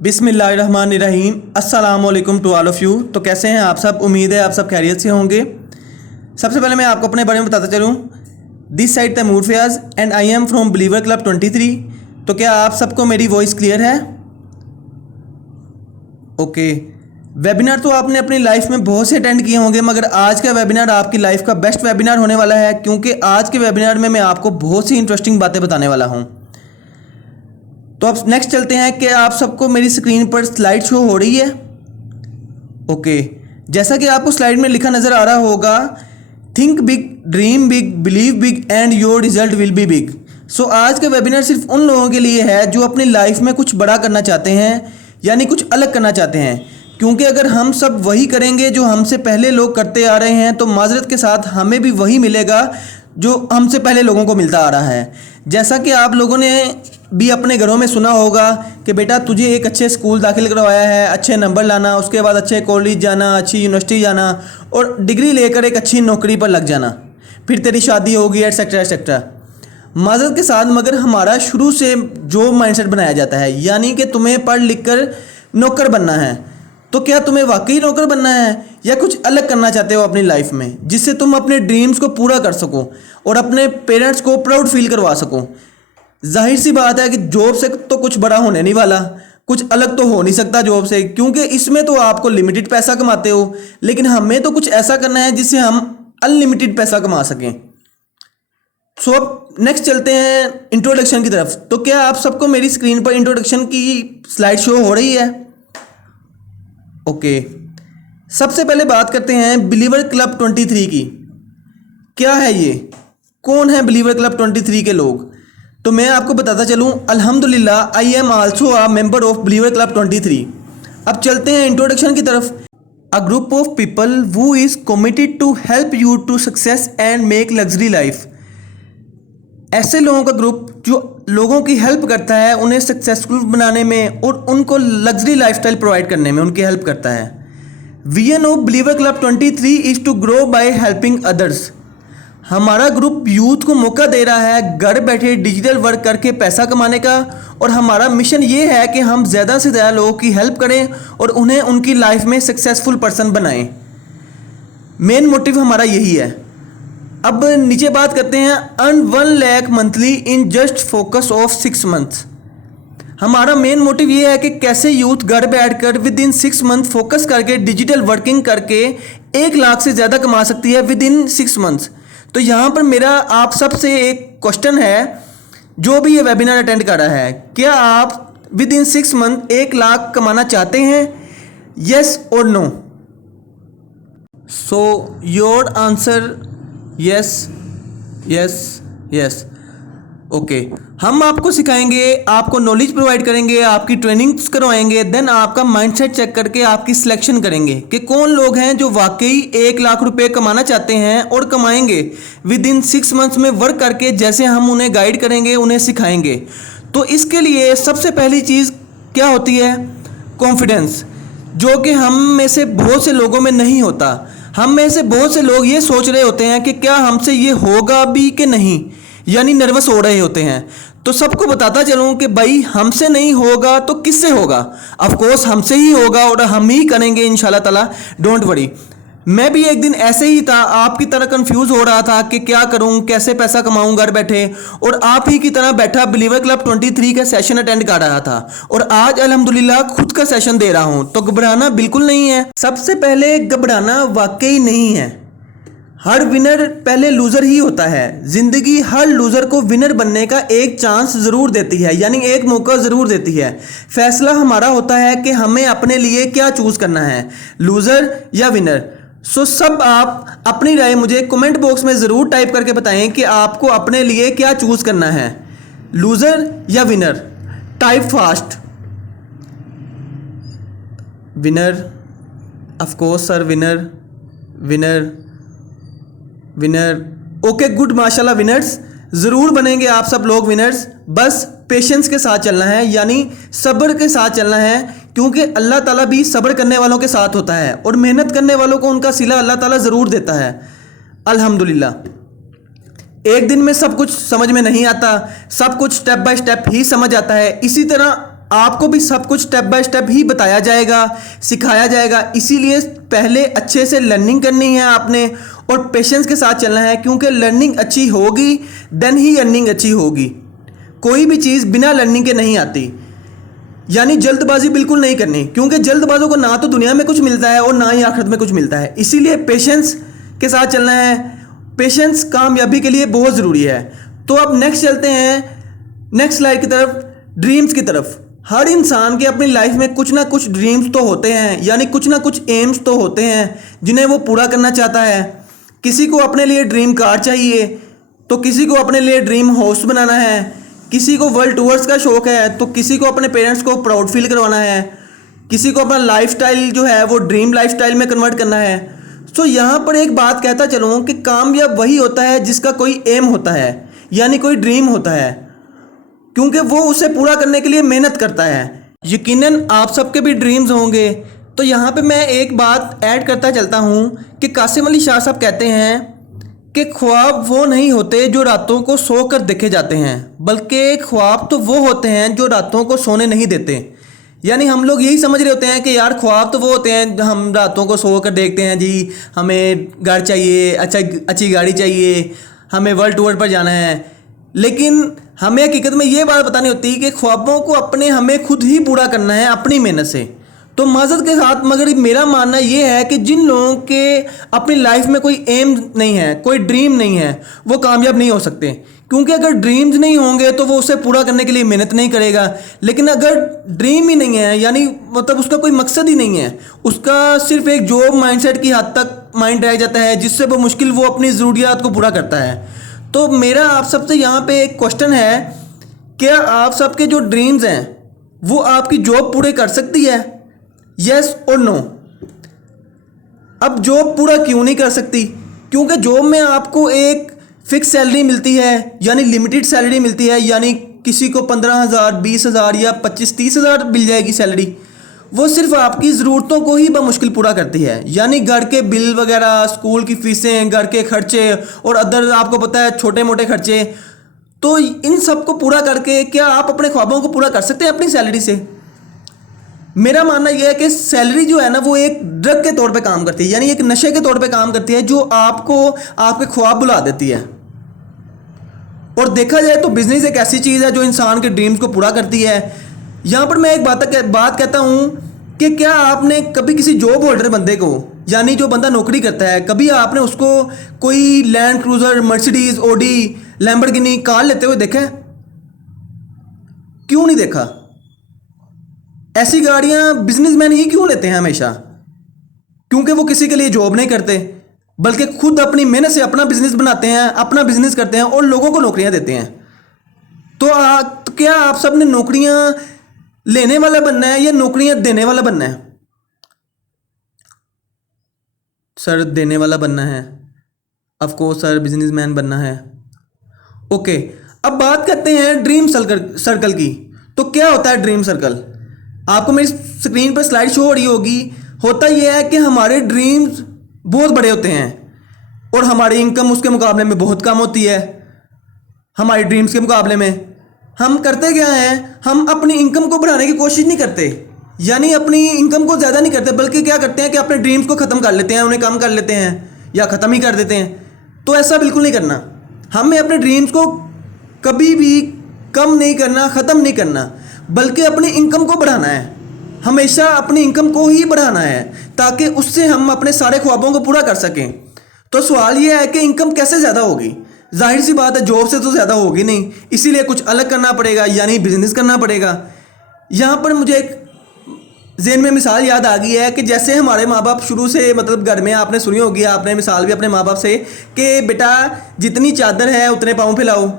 बिस्मिल्लाहिर्रहमानिर्रहीम। अस्सलाम वालेकुम टू ऑल ऑफ़ यू। तो कैसे हैं आप सब? उम्मीद है आप सब खैरियत से होंगे। सबसे पहले मैं आपको अपने बारे में बताता चलूँ। This side Taimur Fayaz and I am from Believer Club 23। तो क्या आप सबको मेरी वॉइस क्लियर है? ओके। वेबिनार तो आपने अपनी लाइफ में बहुत से अटेंड किए होंगे, मगर आज का वेबिनार आपकी लाइफ का बेस्ट वेबिनार होने वाला है, क्योंकि आज के वेबिनार में मैं आपको बहुत सी इंटरेस्टिंग बातें बताने वाला हूँ। तो अब नेक्स्ट चलते हैं कि आप सबको मेरी स्क्रीन पर स्लाइड शो हो रही है। ओके, जैसा कि आपको स्लाइड में लिखा नज़र आ रहा होगा, think big, dream big, believe big and your result will be big. So आज का वेबिनार सिर्फ उन लोगों के लिए है जो अपनी लाइफ में कुछ बड़ा करना चाहते हैं, यानी कुछ अलग करना चाहते हैं। क्योंकि अगर हम सब वही करेंगे जो हमसे पहले लोग करते आ रहे हैं, तो माजरत के साथ हमें भी वही मिलेगा जो हमसे पहले लोगों को मिलता आ रहा है। जैसा कि आप लोगों ने भी अपने घरों में सुना होगा कि बेटा तुझे एक अच्छे स्कूल दाखिल करवाया है, अच्छे नंबर लाना, उसके बाद अच्छे कॉलेज जाना, अच्छी यूनिवर्सिटी जाना और डिग्री लेकर एक अच्छी नौकरी पर लग जाना, फिर तेरी शादी होगी, एटसेट्रा एटसेट्रा। माजरत के साथ मगर हमारा शुरू से जो माइंडसेट बनाया जाता है, यानी कि तुम्हें पढ़ लिख कर नौकर बनना है, तो क्या तुम्हें वाकई नौकर बनना है या कुछ अलग करना चाहते हो अपनी लाइफ में, जिससे तुम अपने ड्रीम्स को पूरा कर सको और अपने पेरेंट्स को प्राउड फील करवा सको? जाहिर सी बात है कि जॉब से तो कुछ बड़ा होने नहीं वाला, कुछ अलग तो हो नहीं सकता जॉब से, क्योंकि इसमें तो आपको लिमिटेड पैसा कमाते हो, लेकिन हमें तो कुछ ऐसा करना है जिससे हम अनलिमिटेड पैसा कमा सकें। सो अब नेक्स्ट चलते हैं इंट्रोडक्शन की तरफ। तो क्या आप सबको मेरी स्क्रीन पर इंट्रोडक्शन की स्लाइड शो हो रही है? ओके, सबसे पहले बात करते हैं बिलीवर क्लब 23 की। क्या है ये? कौन है बिलीवर क्लब 23 के लोग? तो मैं आपको बताता चलूं, अल्हम्दुलिल्लाह I am also a member of Believer Club 23। अब चलते हैं इंट्रोडक्शन की तरफ। A group of people who is committed to help you to success and make luxury life. ऐसे लोगों का ग्रुप जो लोगों की हेल्प करता है, उन्हें सक्सेसफुल बनाने में और उनको लग्जरी लाइफस्टाइल प्रोवाइड करने में उनकी हेल्प करता है। Vision of Believer Club 23 is to grow by helping others. हमारा ग्रुप यूथ को मौका दे रहा है घर बैठे डिजिटल वर्क करके पैसा कमाने का, और हमारा मिशन ये है कि हम ज़्यादा से ज़्यादा लोगों की हेल्प करें और उन्हें उनकी लाइफ में सक्सेसफुल पर्सन बनाएं। मेन मोटिव हमारा यही है। अब नीचे बात करते हैं, earn 1 lakh monthly in just focus of 6 months. हमारा मेन मोटिव ये है कि कैसे यूथ घर बैठकर विद इन 6 मंथ फोकस करके डिजिटल वर्किंग करके 1 लाख से ज़्यादा कमा सकती है विद इन 6 मंथ्स। तो यहाँ पर मेरा आप सबसे एक क्वेश्चन है, जो भी ये वेबिनार अटेंड कर रहा है, क्या आप विद इन 6 मंथ 1 लाख कमाना चाहते हैं? येस और no? So your answer yes yes yes. Okay, हम आपको सिखाएंगे, आपको नॉलेज प्रोवाइड करेंगे, आपकी ट्रेनिंग्स करवाएंगे, देन आपका माइंडसेट चेक करके आपकी सिलेक्शन करेंगे कि कौन लोग हैं जो वाकई 1 लाख रुपए कमाना चाहते हैं और कमाएंगे विद इन 6 मंथ्स में वर्क करके, जैसे हम उन्हें गाइड करेंगे, उन्हें सिखाएंगे। तो इसके लिए सबसे पहली चीज़ क्या होती है? कॉन्फिडेंस, जो कि हम में से बहुत से लोगों में नहीं होता। हम में से बहुत से लोग ये सोच रहे होते हैं कि क्या हमसे ये होगा भी कि नहीं, यानी नर्वस हो रहे होते हैं। तो सबको बताता चलूं कि भाई हमसे नहीं होगा तो किससे होगा? ऑफ कोर्स हमसे ही होगा और हम ही करेंगे इंशाल्लाह ताला, डोंट वरी। मैं भी एक दिन ऐसे ही था, आपकी तरह कंफ्यूज हो रहा था कि क्या करूं, कैसे पैसा कमाऊं घर बैठे, और आप ही की तरह बैठा बिलीवर क्लब 23 का सेशन अटेंड कर रहा था, और आज अल्हम्दुलिल्लाह खुद का सेशन दे रहा हूं। तो घबराना बिल्कुल नहीं है। सबसे पहले घबराना वाकई नहीं है। हर विनर पहले लूज़र ही होता है। ज़िंदगी हर लूज़र को विनर बनने का एक चांस ज़रूर देती है, यानी एक मौका ज़रूर देती है। फैसला हमारा होता है कि हमें अपने लिए क्या चूज़ करना है, लूज़र या विनर। सो सब आप अपनी राय मुझे कमेंट बॉक्स में ज़रूर टाइप करके बताएं कि आपको अपने लिए क्या चूज़ करना है, लूज़र या winner. Type fast. Winner, of course sir, winner winner winner. Okay good, माशाल्लाह विनर्स ज़रूर बनेंगे आप सब लोग विनर्स। बस पेशेंस के साथ चलना है, यानी सब्र के साथ चलना है, क्योंकि अल्लाह ताला भी सब्र करने वालों के साथ होता है और मेहनत करने वालों को उनका सिला अल्लाह ताला ज़रूर देता है। अल्हम्दुलिल्लाह। एक दिन में सब कुछ समझ में नहीं आता, सब कुछ स्टेप बाय स्टेप ही समझ आता है। इसी तरह आपको भी सब कुछ स्टेप बाय स्टेप ही बताया जाएगा, सिखाया जाएगा। इसीलिए पहले अच्छे से लर्निंग करनी है आपने और पेशेंस के साथ चलना है, क्योंकि लर्निंग अच्छी होगी देन ही अर्निंग अच्छी होगी। कोई भी चीज़ बिना लर्निंग के नहीं आती। यानी जल्दबाजी बिल्कुल नहीं करनी, क्योंकि जल्दबाजों को ना तो दुनिया में कुछ मिलता है और ना ही आखिरत में कुछ मिलता है। इसीलिए पेशेंस के साथ चलना है। पेशेंस कामयाबी के लिए बहुत ज़रूरी है। तो अब नेक्स्ट चलते हैं नेक्स्ट स्लाइड की तरफ, ड्रीम्स की तरफ। हर इंसान के अपनी लाइफ में कुछ ना कुछ ड्रीम्स तो होते हैं, यानी कुछ ना कुछ एम्स तो होते हैं जिन्हें वो पूरा करना चाहता है। किसी को अपने लिए ड्रीम कार चाहिए, तो किसी को अपने लिए ड्रीम हाउस बनाना है, किसी को वर्ल्ड टूर्स का शौक है, तो किसी को अपने पेरेंट्स को प्राउड फील करवाना है, किसी को अपना लाइफस्टाइल जो है वो ड्रीम लाइफस्टाइल में कन्वर्ट करना है। सो यहाँ पर एक बात कहता चलूँ कि कामयाब वही होता है जिसका कोई एम होता है, यानी कोई ड्रीम होता है, क्योंकि वो उसे पूरा करने के लिए मेहनत करता है। यकीनन आप सबके भी ड्रीम्स होंगे। तो यहाँ पे मैं एक बात ऐड करता चलता हूँ कि कासिम अली शाह साहब कहते हैं कि ख्वाब वो नहीं होते जो रातों को सोकर देखे जाते हैं, बल्कि ख्वाब तो वो होते हैं जो रातों को सोने नहीं देते। यानी हम लोग यही समझ रहे होते हैं कि यार ख्वाब तो वो होते हैं हम रातों को सो कर देखते हैं, जी हमें घर चाहिए, अच्छी गाड़ी चाहिए, हमें वर्ल्ड टूर पर जाना है। लेकिन हमें हकीकत में ये बात पता नहीं होती कि ख्वाबों को अपने हमें खुद ही पूरा करना है अपनी मेहनत से। तो माज़रत के साथ मगर मेरा मानना ये है कि जिन लोगों के अपनी लाइफ में कोई एम नहीं है, कोई ड्रीम नहीं है, वो कामयाब नहीं हो सकते। क्योंकि अगर ड्रीम्स नहीं होंगे तो वो उसे पूरा करने के लिए मेहनत नहीं करेगा। लेकिन अगर ड्रीम ही नहीं है, यानी मतलब उसका कोई मकसद ही नहीं है, उसका सिर्फ एक जॉब माइंडसेट की हद तक माइंड रह जाता है जिससे वो मुश्किल वो अपनी ज़रूरियात को पूरा करता है। तो मेरा आप सबसे यहाँ पे एक क्वेश्चन है, क्या आप सबके जो ड्रीम्स हैं वो आपकी जॉब पूरे कर सकती है? यस और नो। अब जॉब पूरा क्यों नहीं कर सकती? क्योंकि जॉब में आपको एक फिक्स सैलरी मिलती है, यानी लिमिटेड सैलरी मिलती है, यानी किसी को 15,000, 20,000 या 25-30,000 मिल जाएगी सैलरी। वो सिर्फ आपकी ज़रूरतों को ही बमुश्किल पूरा करती है, यानी घर के बिल वगैरह, स्कूल की फ़ीसें, घर के खर्चे और अदर आपको पता है छोटे मोटे खर्चे। तो इन सब को पूरा करके क्या आप अपने ख्वाबों को पूरा कर सकते हैं अपनी सैलरी से? मेरा मानना यह है कि सैलरी जो है ना वो एक ड्रग के तौर पे काम करती है, यानी एक नशे के तौर पे काम करती है जो आपको आपके ख्वाब बुला देती है। और देखा जाए तो बिजनेस एक ऐसी चीज़ है जो इंसान के ड्रीम्स को पूरा करती है। यहाँ पर मैं एक बात कहता हूँ कि क्या आपने कभी किसी जॉब होल्डर बंदे को, यानी जो बंदा नौकरी करता है, कभी आपने उसको कोई land cruiser, Mercedes, Audi, Lamborghini car लेते हुए देखा है? क्यों नहीं देखा? ऐसी गाड़ियां बिजनेसमैन ही क्यों लेते हैं हमेशा? क्योंकि वो किसी के लिए जॉब नहीं करते, बल्कि खुद अपनी मेहनत से अपना बिजनेस बनाते हैं, अपना बिजनेस करते हैं और लोगों को नौकरियां देते हैं। तो क्या आप सब ने नौकरियां लेने वाला बनना है या नौकरियां देने वाला बनना है? सर देने वाला बनना है। ऑफ कोर्स सर बिजनेसमैन बनना है। ओके, अब बात करते हैं ड्रीम सर्कल की। तो क्या होता है ड्रीम सर्कल? आपको मेरी स्क्रीन पर स्लाइड शो हो रही होगी। होता यह है कि हमारे ड्रीम्स बहुत बड़े होते हैं और हमारी इनकम उसके मुकाबले में बहुत कम होती है। हमारी ड्रीम्स के मुकाबले में हम करते क्या हैं, हम अपनी इनकम को बढ़ाने की कोशिश नहीं करते, यानी अपनी इनकम को ज़्यादा नहीं करते, बल्कि क्या करते हैं कि अपने ड्रीम्स को ख़त्म कर लेते हैं, उन्हें कम कर लेते हैं या ख़त्म ही कर देते हैं। तो ऐसा बिल्कुल नहीं करना। हमें अपने ड्रीम्स को कभी भी कम नहीं करना, ख़त्म नहीं करना, बल्कि अपनी इनकम को बढ़ाना है। हमेशा अपनी इनकम को ही बढ़ाना है ताकि उससे हम अपने सारे ख्वाबों को पूरा कर सकें। तो सवाल यह है कि इनकम कैसे ज़्यादा होगी? जाहिर सी बात है जॉब से तो ज़्यादा होगी नहीं, इसीलिए कुछ अलग करना पड़ेगा, यानी बिजनेस करना पड़ेगा। यहाँ पर मुझे एक ज़हन में मिसाल याद आ गई है कि जैसे हमारे माँ बाप शुरू से, मतलब घर में आपने सुनी होगी, आपने मिसाल भी अपने माँ बाप से, कि बेटा जितनी चादर है उतने पाँव फैलाओ।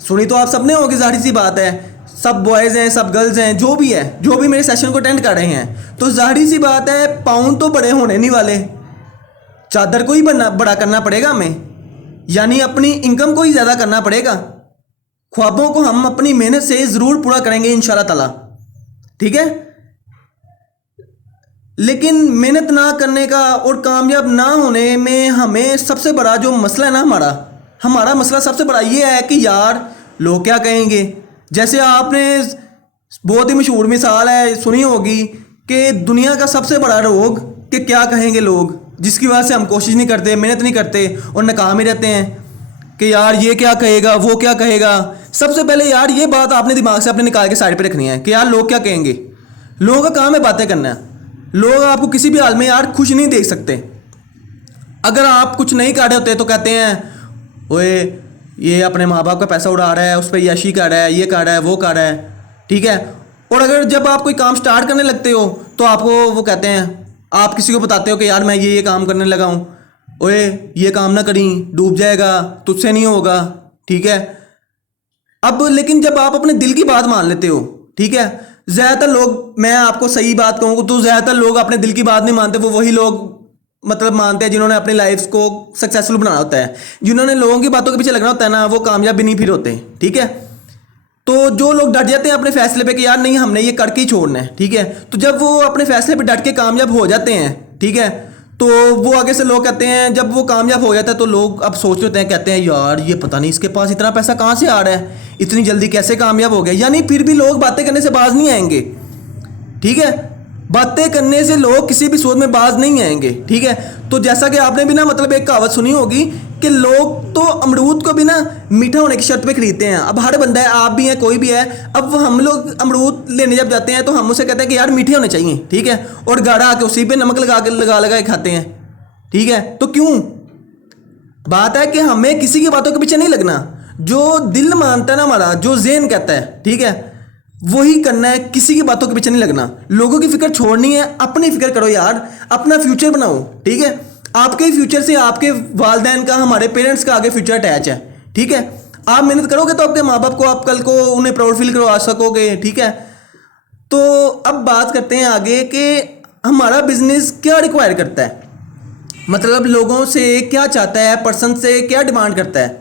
सुनी तो आप सबने होगी, जाहिर सी बात है। सब बॉयज़ हैं, सब गर्ल्स हैं, जो भी है, जो भी मेरे सेशन को अटेंड कर रहे हैं, तो जाहिर सी बात है पाँव तो बड़े होने नहीं वाले, चादर को ही बड़ा करना पड़ेगा हमें, यानी अपनी इनकम को ही ज़्यादा करना पड़ेगा। ख्वाबों को हम अपनी मेहनत से ज़रूर पूरा करेंगे इंशाल्लाह ताला, ठीक है। लेकिन मेहनत ना करने का और कामयाब ना होने में हमें सबसे बड़ा जो मसला है ना, हमारा मसला सबसे बड़ा ये है कि यार लोग क्या कहेंगे। जैसे आपने बहुत ही मशहूर मिसाल है, सुनी होगी कि दुनिया का सबसे बड़ा रोग कि क्या कहेंगे लोग, जिसकी वजह से हम कोशिश नहीं करते, मेहनत नहीं करते और नाकाम ही रहते हैं कि यार ये क्या कहेगा, वो क्या कहेगा। सबसे पहले यार ये बात आपने दिमाग से अपने निकाल के साइड पे रखनी है कि यार लोग क्या कहेंगे। लोगों का काम है बातें करना। लोग आपको किसी भी हाल में यार खुश नहीं देख सकते। अगर आप कुछ नहीं कर रहे होते तो कहते हैं ओए ये अपने माँ बाप का पैसा उड़ा रहा है, उस पर यशी कर रहा है, ये कर रहा है, वो कर रहा है, ठीक है। और अगर जब आप कोई काम स्टार्ट करने लगते हो तो आपको वो कहते हैं, आप किसी को बताते हो कि यार मैं ये काम करने लगा हूँ, ओए ये काम ना करी, डूब जाएगा, तुझसे नहीं होगा, ठीक है। अब लेकिन जब आप अपने दिल की बात मान लेते हो, ठीक है, ज़्यादातर लोग, मैं आपको सही बात कहूँ तो ज़्यादातर लोग अपने दिल की बात नहीं मानते। वो वही लोग मतलब मानते हैं जिन्होंने अपनी लाइफ को सक्सेसफुल बनाना होता है। जिन्होंने लोगों की बातों के पीछे लगना होता है ना, वो कामयाब भी नहीं फिर होते, ठीक है। तो जो लोग डट जाते हैं अपने फैसले पे कि यार नहीं हमने ये करके ही छोड़ना है, ठीक है, तो जब वो अपने फैसले पे डट के कामयाब हो जाते हैं, ठीक है, तो वो आगे से लोग कहते हैं, जब वो कामयाब हो जाता है तो लोग अब सोच लेते हैं, कहते हैं यार ये पता नहीं इसके पास इतना पैसा कहाँ से आ रहा है, इतनी जल्दी कैसे कामयाब हो गया। यानी फिर भी लोग बातें करने से बाज नहीं आएंगे, ठीक है। बातें करने से लोग किसी भी सूरत में बाज नहीं आएंगे, ठीक है। तो जैसा कि आपने भी ना मतलब एक कहावत सुनी होगी कि लोग तो अमरूद को भी ना मीठा होने की शर्त पे खरीदते हैं। अब हर बंदा है, आप भी हैं, कोई भी है, अब हम लोग अमरूद लेने जब जाते हैं तो हम उसे कहते हैं कि यार मीठे होने चाहिए, ठीक है, और गाढ़ा आके उसी पे नमक लगा के खाते हैं, ठीक है। तो क्यों? बात है कि हमें किसी की बातों के पीछे नहीं लगना। जो दिल मानता है ना हमारा, जो ज़हन कहता है, ठीक है, वही करना है, किसी की बातों के पीछे नहीं लगना। लोगों की फिक्र छोड़नी है, अपनी फिक्र करो यार, अपना फ्यूचर बनाओ, ठीक है। आपके फ्यूचर से आपके वालिदैन का, हमारे पेरेंट्स का आगे फ्यूचर अटैच है, ठीक है। आप मेहनत करोगे तो आपके माँ बाप को आप कल को उन्हें प्राउड फील करवा सकोगे, ठीक है। तो अब बात करते हैं आगे कि हमारा बिजनेस क्या रिक्वायर करता है, मतलब लोगों से क्या चाहता है, पर्सन से क्या डिमांड करता है।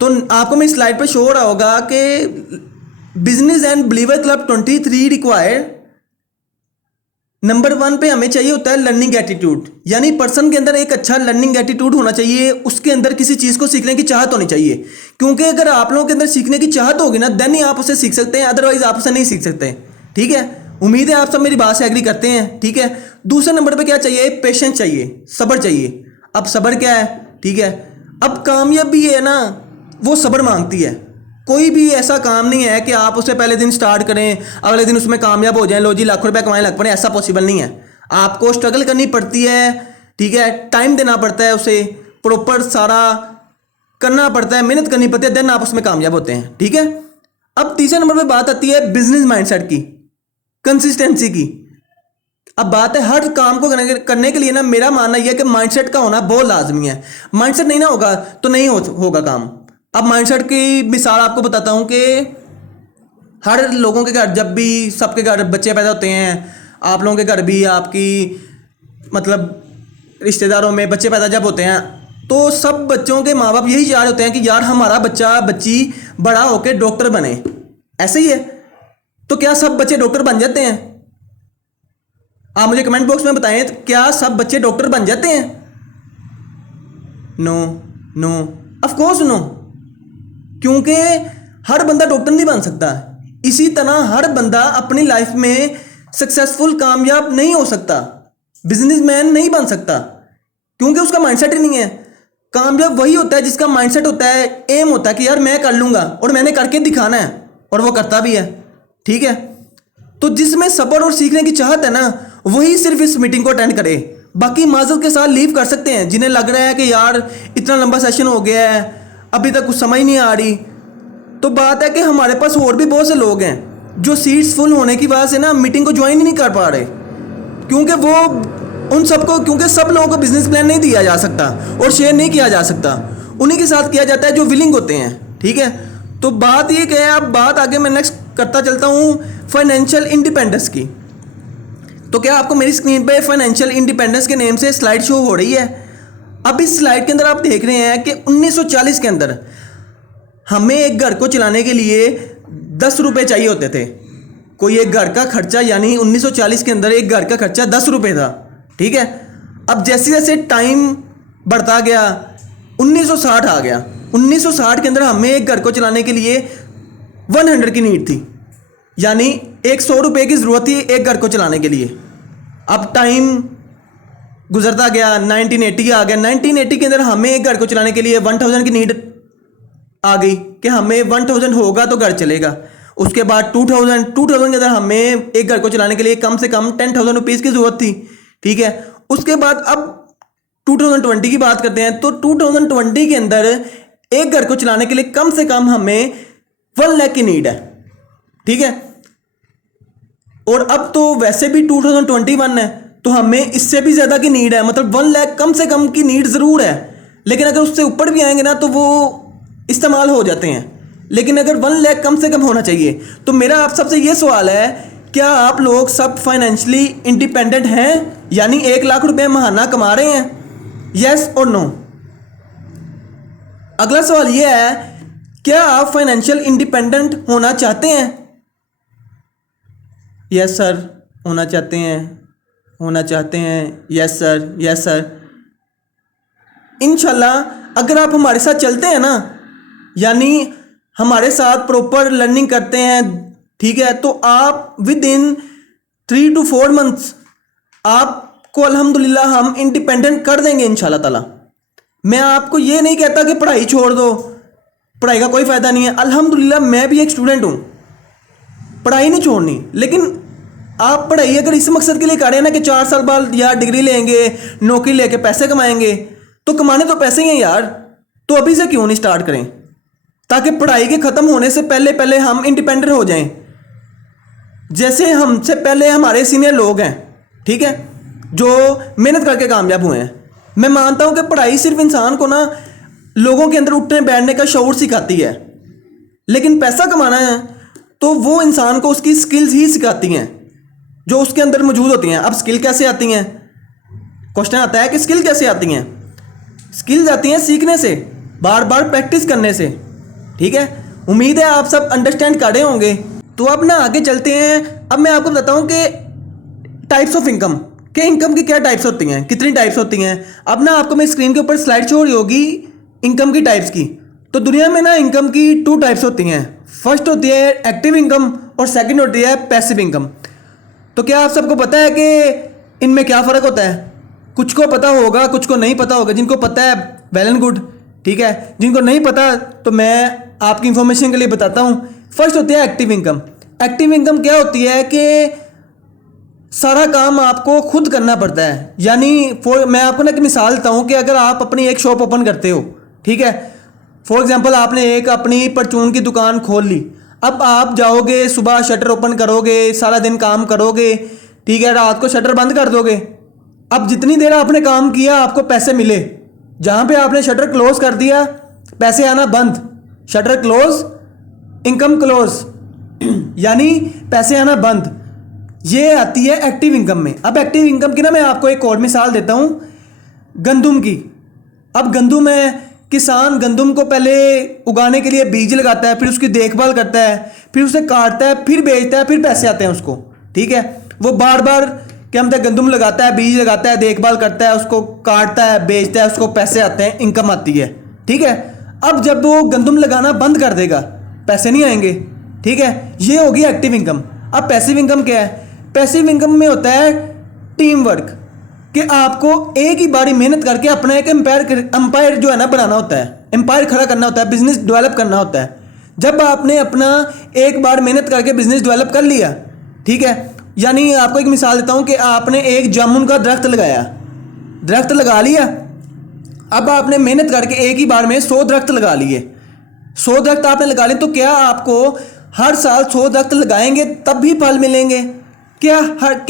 तो आपको मेरी स्लाइड पर शो हो रहा होगा कि business and believer Club 23 require, number 1 पे हमें चाहिए होता है लर्निंग एटीट्यूड, यानी पर्सन के अंदर एक अच्छा लर्निंग एटीट्यूड होना चाहिए। उसके अंदर किसी चीज़ को सीखने की चाहत होनी चाहिए, क्योंकि अगर आप लोगों के अंदर सीखने की चाहत होगी ना, देन ही आप उसे सीख सकते हैं, अदरवाइज आप उसे नहीं सीख सकते, ठीक है। उम्मीद है आप सब मेरी बात से एग्री करते हैं, ठीक है। दूसरे नंबर पे क्या चाहिए? पेशेंस चाहिए, सब्र चाहिए। अब सब्र क्या है, ठीक है, अब कामयाबी है ना वो सब्र मांगती है। कोई भी ऐसा काम नहीं है कि आप उसे पहले दिन स्टार्ट करें, अगले दिन उसमें कामयाब हो जाएं, लो जी लाखों रुपए कमाएं, लग पड़े, ऐसा पॉसिबल नहीं है। आपको स्ट्रगल करनी पड़ती है, ठीक है, टाइम देना पड़ता है, उसे प्रॉपर सारा करना पड़ता है, मेहनत करनी पड़ती है, देन आप उसमें कामयाब होते हैं, ठीक है। अब तीसरे नंबर पर बात आती है बिजनेस माइंडसेट की, कंसिस्टेंसी की। अब बात है हर काम को करने के लिए ना, मेरा मानना यह है कि माइंडसेट का होना बहुत लाजमी है। माइंडसेट नहीं ना होगा तो नहीं होगा काम। अब माइंडसेट की मिसाल आपको बताता हूँ कि हर लोगों के घर, जब भी सबके घर बच्चे पैदा होते हैं, आप लोगों के घर भी, आपकी मतलब रिश्तेदारों में बच्चे पैदा जब होते हैं, तो सब बच्चों के माँ बाप यही चाह रहे होते हैं कि यार हमारा बच्चा बच्ची बड़ा होकर डॉक्टर बने। ऐसे ही है। तो क्या सब बच्चे डॉक्टर बन जाते हैं? आप मुझे कमेंट बॉक्स में बताएं, तो क्या सब बच्चे डॉक्टर बन जाते हैं? No no, of course no, क्योंकि हर बंदा डॉक्टर नहीं बन सकता। इसी तरह हर बंदा अपनी लाइफ में सक्सेसफुल, कामयाब नहीं हो सकता, बिजनेसमैन नहीं बन सकता, क्योंकि उसका माइंडसेट ही नहीं है। कामयाब वही होता है जिसका माइंडसेट होता है, एम होता है कि यार मैं कर लूँगा और मैंने करके दिखाना है, और वो करता भी है, ठीक है। तो जिसमें सब्र और सीखने की चाहत है ना, वही सिर्फ इस मीटिंग को अटेंड करे। बाकी माजरत के साथ लीव कर सकते हैं जिन्हें लग रहा है कि यार इतना लंबा सेशन हो गया है, अभी तक कुछ समझ नहीं आ रही। तो बात है कि हमारे पास और भी बहुत से लोग हैं जो सीट्स फुल होने की वजह से ना मीटिंग को ज्वाइन ही नहीं कर पा रहे, क्योंकि वो उन सबको, क्योंकि सब लोगों को बिजनेस प्लान नहीं दिया जा सकता और शेयर नहीं किया जा सकता, उन्हीं के साथ किया जाता है जो विलिंग होते हैं, ठीक है। तो बात ये क्या है, अब बात आगे मैं नेक्स्ट करता चलता हूँ फाइनेंशियल इंडिपेंडेंस की। तो क्या आपको मेरी स्क्रीन पे फाइनेंशियल इंडिपेंडेंस के नेम से स्लाइड शो हो रही है? अब इस स्लाइड के अंदर आप देख रहे हैं कि 1940 के अंदर हमें एक घर को चलाने के लिए 10 रुपये चाहिए होते थे। कोई एक घर का खर्चा, यानी 1940 के अंदर एक घर का खर्चा 10 रुपये था, ठीक है। अब जैसे जैसे टाइम बढ़ता गया, 1960 आ गया। 1960 के अंदर हमें एक घर को चलाने के लिए 100 की नीड थी, यानी एक 100 रुपये की ज़रूरत थी एक घर को चलाने के लिए। अब टाइम गुजरता गया, 1980 आ गया। 1980 के अंदर हमें एक घर को चलाने के लिए 1000 की नीड आ गई कि हमें 1000 होगा तो घर चलेगा। उसके बाद 2000 के अंदर हमें एक घर को चलाने के लिए कम से कम 10,000 रुपीज़ की ज़रूरत थी, ठीक है। उसके बाद अब 2020 की बात करते हैं, तो 2020 के अंदर एक घर को चलाने के लिए कम से कम हमें 1 लाख की नीड है, ठीक है। और अब तो वैसे भी 2021 है, तो हमें इससे भी ज़्यादा की नीड है, मतलब 1 लाख कम से कम की नीड ज़रूर है। लेकिन अगर उससे ऊपर भी आएंगे ना तो वो इस्तेमाल हो जाते हैं, लेकिन अगर 1 लाख कम से कम होना चाहिए। तो मेरा आप सबसे ये सवाल है, क्या आप लोग सब फाइनेंशियली इंडिपेंडेंट हैं, यानी 1 लाख रुपए महीना कमा रहे हैं? यस और नो। अगला सवाल ये है, क्या आप फाइनेंशियल इंडिपेंडेंट होना चाहते हैं? यस सर, होना चाहते हैं, होना चाहते हैं, यस सर, यस सर। इंशाल्लाह अगर आप हमारे साथ चलते हैं ना, यानी हमारे साथ प्रॉपर लर्निंग करते हैं, ठीक है, तो आप विद इन 3 to 4 मंथ्स आपको अल्हम्दुलिल्लाह हम इंडिपेंडेंट कर देंगे इंशाल्लाह ताला। मैं आपको ये नहीं कहता कि पढ़ाई छोड़ दो, पढ़ाई का कोई फ़ायदा नहीं है। अल्हम्दुलिल्लाह मैं भी एक स्टूडेंट हूँ, पढ़ाई नहीं छोड़नी। लेकिन आप पढ़ाई अगर इस मकसद के लिए कर रहे हैं ना कि 4 साल बाद यार डिग्री लेंगे, नौकरी लेके पैसे कमाएंगे, तो कमाने तो पैसे ही हैं यार, तो अभी से क्यों नहीं स्टार्ट करें, ताकि पढ़ाई के ख़त्म होने से पहले पहले हम इंडिपेंडेंट हो जाएं। जैसे हमसे पहले हमारे सीनियर लोग हैं, ठीक है, जो मेहनत करके कामयाब हुए हैं। मैं मानता हूं कि पढ़ाई सिर्फ इंसान को ना लोगों के अंदर उठने बैठने का शऊर सिखाती है, लेकिन पैसा कमाना है तो वो इंसान को उसकी स्किल्स ही सिखाती हैं जो उसके अंदर मौजूद होती हैं। अब स्किल कैसे आती हैं, क्वेश्चन आता है कि स्किल कैसे आती हैं। स्किल्स आती हैं सीखने से, बार बार प्रैक्टिस करने से, ठीक है। उम्मीद है आप सब अंडरस्टैंड कर रहे होंगे। तो अब ना आगे चलते हैं। अब मैं आपको बताता हूँ कि टाइप्स ऑफ इनकम, कि इनकम की क्या टाइप्स होती हैं, कितनी टाइप्स होती हैं। अब ना आपको मेरी स्क्रीन के ऊपर स्लाइड शो हो रही होगी इनकम की टाइप्स की। तो दुनिया में ना इनकम की 2 टाइप्स होती हैं। फर्स्ट होती है एक्टिव इनकम और सेकंड होती है पैसिव इनकम। तो क्या आप सबको पता है कि इनमें क्या फ़र्क होता है? कुछ को पता होगा, कुछ को नहीं पता होगा। जिनको पता है वेल एंड गुड, ठीक है। जिनको नहीं पता तो मैं आपकी इंफॉर्मेशन के लिए बताता हूँ। फर्स्ट होती है एक्टिव इनकम। एक्टिव इनकम क्या होती है कि सारा काम आपको खुद करना पड़ता है। यानी मैं आपको ना एक मिसाल देता हूँ कि अगर आप अपनी एक शॉप ओपन करते हो, ठीक है, फॉर एग्जांपल आपने एक अपनी परचून की दुकान खोल ली। अब आप जाओगे, सुबह शटर ओपन करोगे, सारा दिन काम करोगे, ठीक है, रात को शटर बंद कर दोगे। अब जितनी देर आपने काम किया आपको पैसे मिले। जहाँ पे आपने शटर क्लोज कर दिया पैसे आना बंद। शटर क्लोज, इनकम क्लोज, यानी पैसे आना बंद। ये आती है एक्टिव इनकम में। अब एक्टिव इनकम की ना मैं आपको एक और मिसाल देता हूँ गंदम की। अब गंदम है, किसान गंदम को पहले उगाने के लिए बीज लगाता है, फिर उसकी देखभाल करता है, फिर उसे काटता है, फिर बेचता है, फिर पैसे आते हैं उसको, ठीक है। वो बार बार क्या मतलब गंदम लगाता है, बीज लगाता है, देखभाल करता है, उसको काटता है, बेचता है, उसको पैसे आते हैं, इनकम आती है, ठीक है। अब जब वो गंदम लगाना बंद कर देगा पैसे नहीं आएंगे, ठीक है। ये होगी एक्टिव इनकम। अब पैसिव इनकम क्या है? पैसिव इनकम में होता है टीम वर्क, कि आपको एक ही बारी मेहनत करके अपना एक एम्पायर जो है ना बनाना होता है, एम्पायर खड़ा करना होता है, बिजनेस डेवलप करना होता है। जब आपने अपना एक बार मेहनत करके बिजनेस डेवलप कर लिया, ठीक है, यानी आपको एक मिसाल देता हूँ कि आपने एक जामुन का दरख्त लगाया, दरख्त लगा लिया। अब आपने मेहनत करके एक ही बार में 100 दरख्त लगा लिए। 100 दरख्त आपने लगा लिए, तो क्या आपको हर साल 100 दरख्त लगाएंगे तब भी फल मिलेंगे? क्या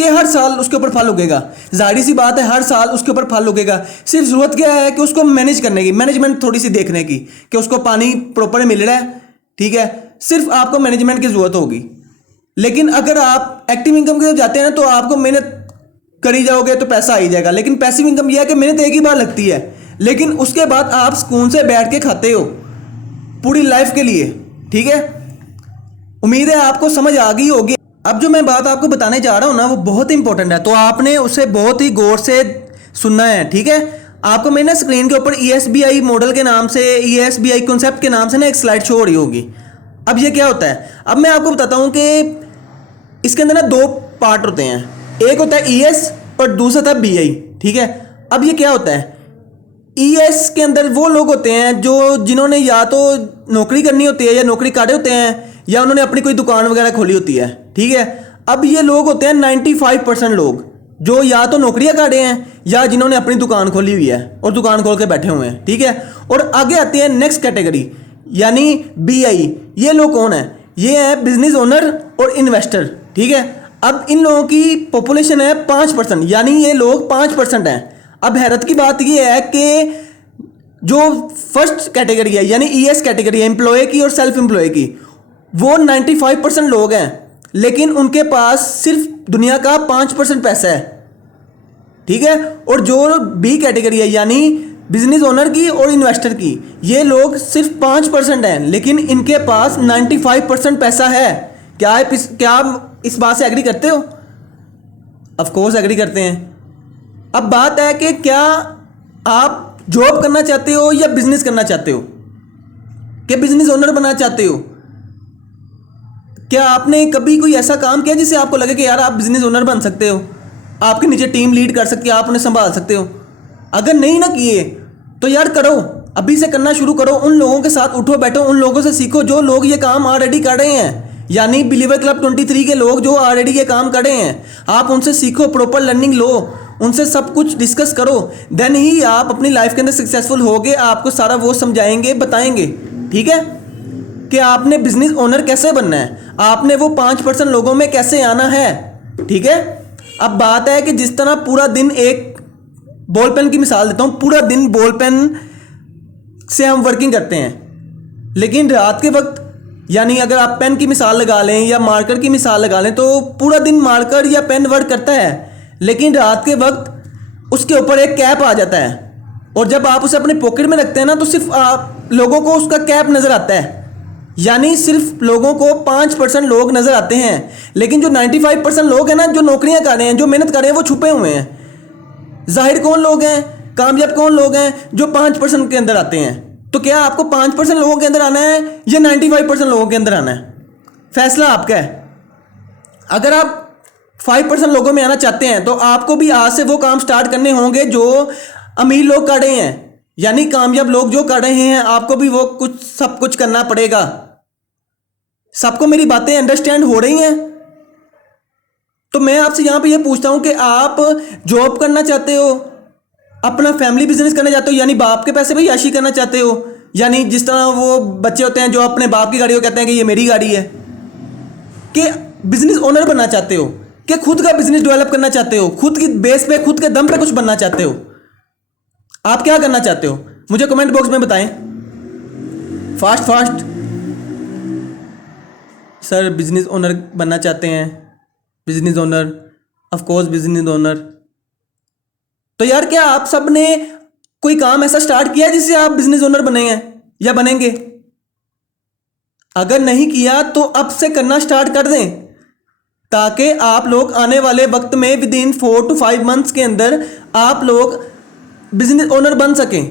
हर साल उसके ऊपर फल उगेगा? जाहिर सी बात है हर साल उसके ऊपर फल उगेगा। सिर्फ ज़रूरत क्या है कि उसको मैनेज करने की, मैनेजमेंट थोड़ी सी देखने की कि उसको पानी प्रॉपर मिल रहा है, ठीक है। सिर्फ आपको मैनेजमेंट की ज़रूरत होगी। लेकिन अगर आप एक्टिव इनकम की तरफ जाते हैं ना तो आपको मेहनत करी जाओगे तो पैसा आ ही जाएगा। लेकिन पैसिव इनकम यह है कि मेहनत एक ही बार लगती है, लेकिन उसके बाद आप सुकून से बैठ के खाते हो पूरी लाइफ के लिए, ठीक है। उम्मीद है आपको समझ आ गई होगी। अब जो मैं बात आपको बताने जा रहा हूँ ना वो बहुत इंपॉर्टेंट है, तो आपने उसे बहुत ही गौर से सुनना है, ठीक है। आपको मेरे ना स्क्रीन के ऊपर ESBI मॉडल के नाम से, ESBI कॉन्सेप्ट के नाम से ना एक स्लाइड शो हो रही होगी। अब ये क्या होता है? अब मैं आपको बताता हूँ कि इसके अंदर ना दो पार्ट होते हैं, एक होता है ईएस और दूसरा था बीआई। ठीक है, अब ये क्या होता है, ईएस के अंदर वो लोग होते हैं जो जिन्होंने या तो नौकरी करनी होती है या नौकरी काटे होते हैं या उन्होंने अपनी कोई दुकान वगैरह खोली होती है। ठीक है, अब ये लोग होते हैं 95% लोग जो या तो नौकरियां काटे हैं या जिन्होंने अपनी दुकान खोली हुई है और दुकान खोल के बैठे हुए हैं। ठीक है, और आगे आते हैं नेक्स्ट कैटेगरी यानी बीआई। ये लोग कौन है, ये है बिजनेस ओनर और इन्वेस्टर। ठीक है, अब इन लोगों की पॉपुलेशन है 5%, यानी ये लोग 5% हैं। अब हैरत की बात ये है कि जो फर्स्ट कैटेगरी है यानी ईएस कैटेगरी है एम्प्लॉय की और सेल्फ एम्प्लॉय की, वो 95% लोग हैं, लेकिन उनके पास सिर्फ दुनिया का 5% पैसा है। ठीक है, और जो बी कैटेगरी है यानी बिजनेस ओनर की और इन्वेस्टर की, ये लोग सिर्फ 5% हैं, लेकिन इनके पास 95% पैसा है। क्या आप इस बात से एग्री करते हो? ऑफ कोर्स एग्री करते हैं। अब बात है कि क्या आप जॉब करना चाहते हो या बिजनेस करना चाहते हो, कि बिजनेस ओनर बनना चाहते हो? क्या आपने कभी कोई ऐसा काम किया जिससे आपको लगे कि यार आप बिजनेस ओनर बन सकते हो, आपके नीचे टीम लीड कर सकती है, आप उन्हें संभाल सकते हो? अगर नहीं ना किए तो यार करो, अभी से करना शुरू करो। उन लोगों के साथ उठो बैठो, उन लोगों से सीखो जो लोग ये काम ऑलरेडी कर रहे हैं, यानी बिलीवर क्लब 23 के लोग जो ऑलरेडी ये काम कर रहे हैं। आप उनसे सीखो, प्रॉपर लर्निंग लो, उनसे सब कुछ डिस्कस करो, देन ही आप अपनी लाइफ के अंदर सक्सेसफुल होगे। आपको सारा वो समझाएंगे, बताएंगे। ठीक है, कि आपने बिजनेस ओनर कैसे बनना है, आपने वो 5% लोगों में कैसे आना है। ठीक है, अब बात है कि जिस तरह पूरा दिन, एक बॉल पेन की मिसाल देता हूं, पूरा दिन बॉल पेन से हम वर्किंग करते हैं, लेकिन रात के वक्त यानी अगर आप पेन की मिसाल लगा लें या मार्कर की मिसाल लगा लें, तो पूरा दिन मार्कर या पेन वर्क करता है, लेकिन रात के वक्त उसके ऊपर एक कैप आ जाता है, और जब आप उसे अपने पॉकेट में रखते हैं ना, तो सिर्फ आप लोगों को उसका कैप नज़र आता है, यानी सिर्फ लोगों को 5% लोग नज़र आते हैं, लेकिन जो 95% लोग हैं ना, जो नौकरियां कर रहे हैं, जो मेहनत कर रहे हैं, वो छुपे हुए हैं। जाहिर कौन लोग हैं, कामयाब कौन लोग हैं, जो 5% के अंदर आते हैं। तो क्या आपको 5% लोगों के अंदर आना है या 95% लोगों के अंदर आना है? फैसला आपका है। अगर आप 5% लोगों में आना चाहते हैं तो आपको भी आज से वो काम स्टार्ट करने होंगे जो अमीर लोग कर रहे हैं, यानी कामयाब लोग जो कर रहे हैं। आपको भी वो कुछ सब कुछ करना पड़ेगा। सबको मेरी बातें अंडरस्टैंड हो रही हैं? तो मैं आपसे यहां पे ये पूछता हूं कि आप जॉब करना चाहते हो, अपना फैमिली बिजनेस करना चाहते हो, यानी बाप के पैसे पे याशी करना चाहते हो, यानी जिस तरह वो बच्चे होते हैं जो अपने बाप की गाड़ी को कहते हैं कि ये मेरी गाड़ी है, कि बिजनेस ओनर बनना चाहते हो, कि खुद का बिजनेस डेवलप करना चाहते हो, खुद की बेस पे, खुद के दम पे कुछ बनना चाहते हो? आप क्या करना चाहते हो मुझे कमेंट बॉक्स में बताएं। फास्ट सर बिजनेस ओनर बनना चाहते हैं, business owner, of course business owner. तो यार क्या आप सब ने कोई काम ऐसा स्टार्ट किया जिससे आप बिजनेस ओनर बने हैं या बनेंगे? अगर नहीं किया तो अब से करना स्टार्ट कर दें, ताकि आप लोग आने वाले वक्त में विद इन 4 to 5 मंथ्स के अंदर आप लोग बिजनेस ओनर बन सकें।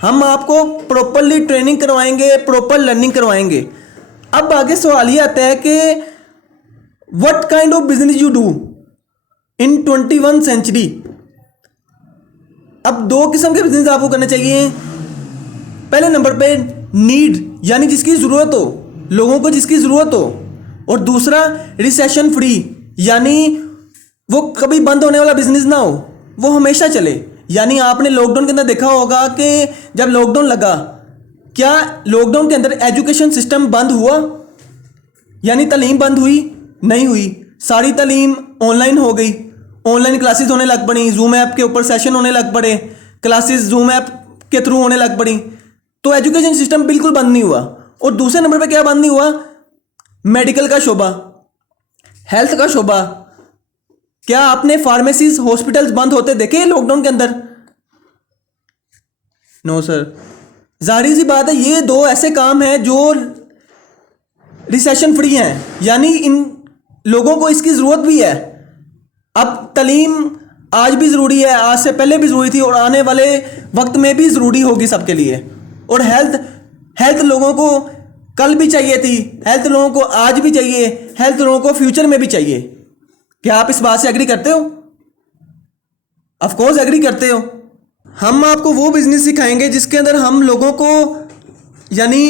हम आपको प्रॉपरली ट्रेनिंग करवाएंगे, प्रॉपर लर्निंग करवाएंगे। अब आगे सवाल ये आता है कि what kind of business you do in 21 century. अब दो किस्म के बिजनेस आपको करने चाहिए। पहले नंबर पे नीड, यानी जिसकी ज़रूरत हो, लोगों को जिसकी ज़रूरत हो, और दूसरा रिसेशन फ्री, यानी वो कभी बंद होने वाला बिजनेस ना हो, वो हमेशा चले। यानी आपने लॉकडाउन के अंदर देखा होगा कि जब लॉकडाउन लगा, क्या लॉकडाउन के अंदर एजुकेशन सिस्टम बंद हुआ? यानी तालीम बंद हुई? नहीं हुई। सारी तालीम ऑनलाइन हो गई, ऑनलाइन क्लासेस होने लग पड़ी, जूम ऐप के ऊपर सेशन होने लग पड़े, क्लासेस जूम ऐप के थ्रू होने लग पड़ी। तो एजुकेशन सिस्टम बिल्कुल बंद नहीं हुआ। और दूसरे नंबर पे क्या बंद नहीं हुआ? मेडिकल का शोबा, हेल्थ का शोबा। क्या आपने फार्मेसीज, हॉस्पिटल्स बंद होते देखे लॉकडाउन के अंदर? No sir. जाहिर सी बात है, ये दो ऐसे काम हैं जो रिसेशन फ्री हैं, यानी इन लोगों को इसकी ज़रूरत भी है। अब तालीम आज भी ज़रूरी है, आज से पहले भी ज़रूरी थी और आने वाले वक्त में भी ज़रूरी होगी सबके लिए। और हेल्थ लोगों को कल भी चाहिए थी, हेल्थ लोगों को आज भी चाहिए, हेल्थ लोगों को फ्यूचर में भी चाहिए। क्या आप इस बात से एग्री करते हो? ऑफ कोर्स एग्री करते हो। हम आपको वो बिजनेस सिखाएंगे जिसके अंदर हम लोगों को यानी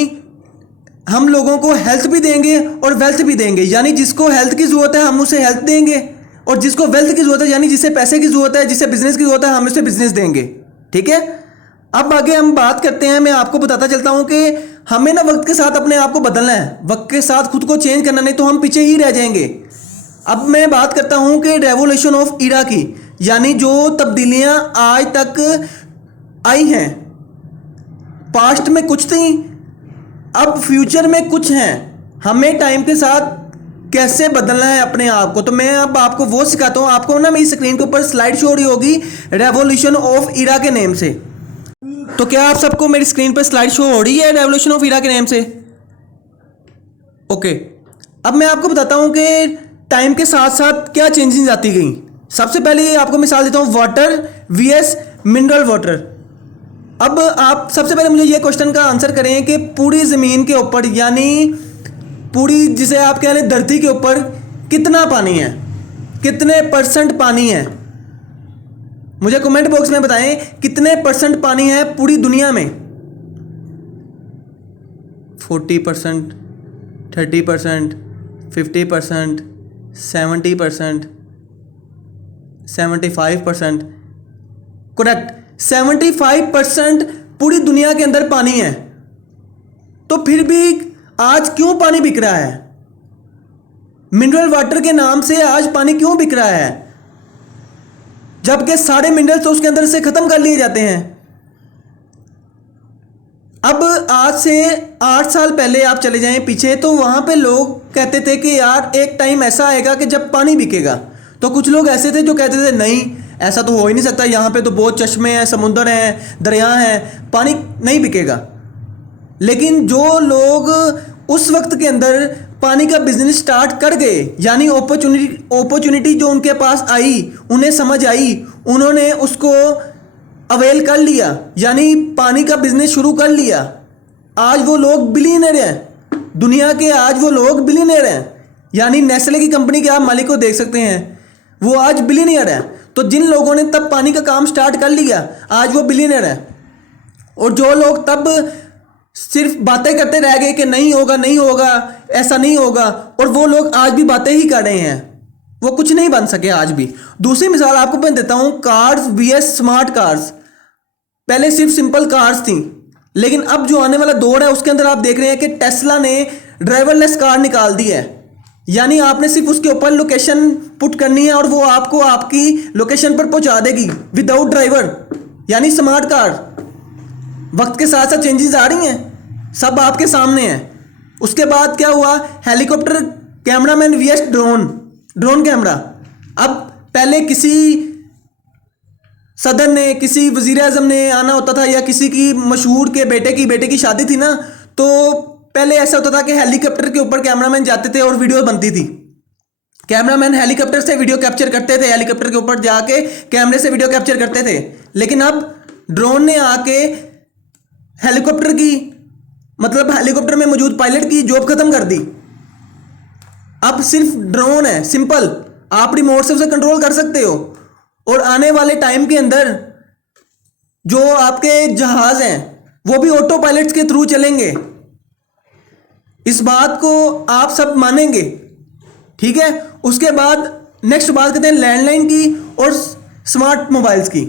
हम लोगों को हेल्थ भी देंगे और वेल्थ भी देंगे। यानी जिसको हेल्थ की ज़रूरत है हम उसे हेल्थ देंगे, और जिसको वेल्थ की ज़रूरत है यानी जिसे पैसे की ज़रूरत है, जिसे बिजनेस की ज़रूरत है, हम उसे बिजनेस देंगे। ठीक है, अब आगे हम बात करते हैं। मैं आपको बताता चलता हूं कि हमें ना वक्त के साथ अपने आप को बदलना है, वक्त के साथ खुद को चेंज करना, नहीं तो हम पीछे ही रह जाएंगे। अब मैं बात करता हूं कि रेवोल्यूशन ऑफ ईरा की, यानी जो तब्दीलियां आज तक आई हैं। पास्ट में कुछ थी, अब फ्यूचर में कुछ हैं। हमें टाइम के साथ कैसे बदलना है अपने आप को, तो मैं अब आपको वो सिखाता हूँ। आपको ना मेरी स्क्रीन के ऊपर स्लाइड शो हो रही होगी रेवोल्यूशन ऑफ ईरा के नेम से। तो क्या आप सबको मेरी स्क्रीन पर स्लाइड शो हो रही है रेवोल्यूशन ऑफ ईरा के नेम से? ओके, अब मैं आपको बताता हूँ कि टाइम के साथ साथ क्या चेंजेस आती गई। सबसे पहले आपको मिसाल देता हूँ, वाटर वीएस मिनरल वाटर। अब आप सबसे पहले मुझे ये क्वेश्चन का आंसर करें कि पूरी ज़मीन के ऊपर यानी पूरी जिसे आप कह रहे हैं धरती के ऊपर कितना पानी है, कितने परसेंट पानी है? मुझे कमेंट बॉक्स में बताएं कितने परसेंट पानी है पूरी दुनिया में। 40%, 30%, 50%, 70%, 75%। करेक्ट, 75% पूरी दुनिया के अंदर पानी है। तो फिर भी आज क्यों पानी बिक रहा है? मिनरल वाटर के नाम से आज पानी क्यों बिक रहा है, जबकि सारे मिनरल्स तो उसके अंदर से खत्म कर लिए जाते हैं। अब आज से 8 साल पहले आप चले जाएं पीछे, तो वहां पे लोग कहते थे कि यार एक टाइम ऐसा आएगा कि जब पानी बिकेगा। तो कुछ लोग ऐसे थे जो कहते थे नहीं, ऐसा तो हो ही नहीं सकता, यहाँ पे तो बहुत चश्मे हैं, समुंदर हैं, दरिया हैं, पानी नहीं बिकेगा। लेकिन जो लोग उस वक्त के अंदर पानी का बिजनेस स्टार्ट कर गए, यानी अपॉर्चुनिटी जो उनके पास आई, उन्हें समझ आई, उन्होंने उसको अवेल कर लिया, यानी पानी का बिजनेस शुरू कर लिया। आज वो लोग बिलियनर हैं, दुनिया के आज वो लोग बिलियनर हैं। यानी नेस्ले की कंपनी के आप मालिक को देख सकते हैं, वो आज बिलियनर है। तो जिन लोगों ने तब पानी का काम स्टार्ट कर लिया, आज वो बिलियनर है। और जो लोग तब सिर्फ बातें करते रह गए कि नहीं होगा, नहीं होगा, ऐसा नहीं होगा, और वो लोग आज भी बातें ही कर रहे हैं, वो कुछ नहीं बन सके आज भी। दूसरी मिसाल आपको मैं देता हूं, कार्स वीएस स्मार्ट कार्स। पहले सिर्फ सिंपल कार्स थी, लेकिन अब जो आने वाला दौर है उसके अंदर आप देख रहे हैं कि टेस्ला ने ड्राइवरलेस कार निकाल दी है। यानी आपने सिर्फ उसके ऊपर लोकेशन पुट करनी है और वो आपको आपकी लोकेशन पर पहुंचा देगी विदाउट ड्राइवर, यानी स्मार्ट कार। वक्त के साथ साथ चेंजेस आ रही हैं, सब आपके सामने है। उसके बाद क्या हुआ, helicopter cameraman VS drone camera. अब पहले किसी सदर ने, किसी वजीर आजम ने आना होता था, या किसी की मशहूर के बेटे की शादी थी ना, तो पहले ऐसा होता था कि हेलीकॉप्टर के ऊपर कैमरामैन जाते थे और वीडियो बनती थी। कैमरामैन हेलीकॉप्टर से वीडियो कैप्चर करते थे, हेलीकॉप्टर के ऊपर जाके कैमरे से वीडियो कैप्चर करते थे। लेकिन अब ड्रोन ने आके हेलीकॉप्टर की, मतलब हेलीकॉप्टर में मौजूद पायलट की जॉब खत्म कर दी। अब सिर्फ ड्रोन है, सिंपल, आप रिमोट से उसे कंट्रोल कर सकते हो। और आने वाले टाइम के अंदर जो आपके जहाज हैं वो भी ऑटो पायलट्स के थ्रू चलेंगे। इस बात को आप सब मानेंगे, ठीक है। उसके बाद नेक्स्ट बात करते हैं लैंडलाइन की और स्मार्ट मोबाइल्स की।